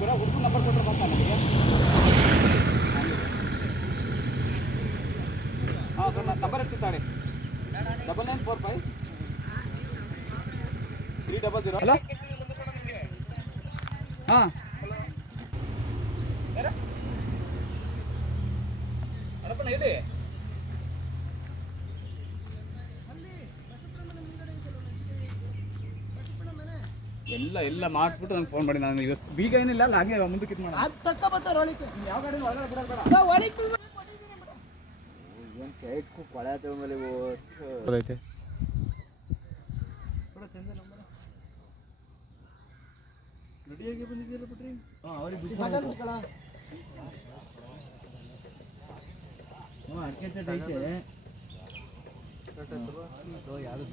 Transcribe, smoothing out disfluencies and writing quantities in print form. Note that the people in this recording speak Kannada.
ಬರೋ ಹುಡುಗ ನಂಬರ್ ಕೊಟ್ಟರೆ ಬಂತ ನಮಗೆ. ಹಾಂ ಸರ್, ನಾನು ನಂಬರ್ ಇರ್ತಿತ್ತಾಳೆ 9945 300. ಹಲೋ ಹಾಂ ಅಡಪ್ಪಣ್ಣ ಹೇಳಿ. ಎಲ್ಲ ಮಾಡಿಸ್ಬಿಟ್ಟು ನಂಗೆ ಫೋನ್ ಮಾಡಿ. ನಾನು ಇವತ್ತು ಬೀಗ ಏನಿಲ್ಲ ಅಲ್ಲ, ಹಾಗೆ ಮುಂದಕ್ಕೆ ಇದು ಮಾಡಿ ಅದು ತಕ್ಕ ಬರ್ತಾರೆ ಒಳಗೆ. ಯಾವ ಗಾಡಿ ಒಳಗಡೆ ಬಿಡೋದು ಬೇಡ. ಒಳಗೆ ಏನು ಸೈಡ್ಕು ಕೊಳೆ ತಗೊಂಬಲ್ಲಿ ಐತೆ ರೆಡಿಯಾಗಿ ಬಂದಿದ್ದೀರ ಬಿಟ್ರಿ. ಹಾಂ ಅವ್ರಿಗೆ ಬಿಟ್ಟು ಅಡಿಕೆ ಐತೆ ಯಾವುದು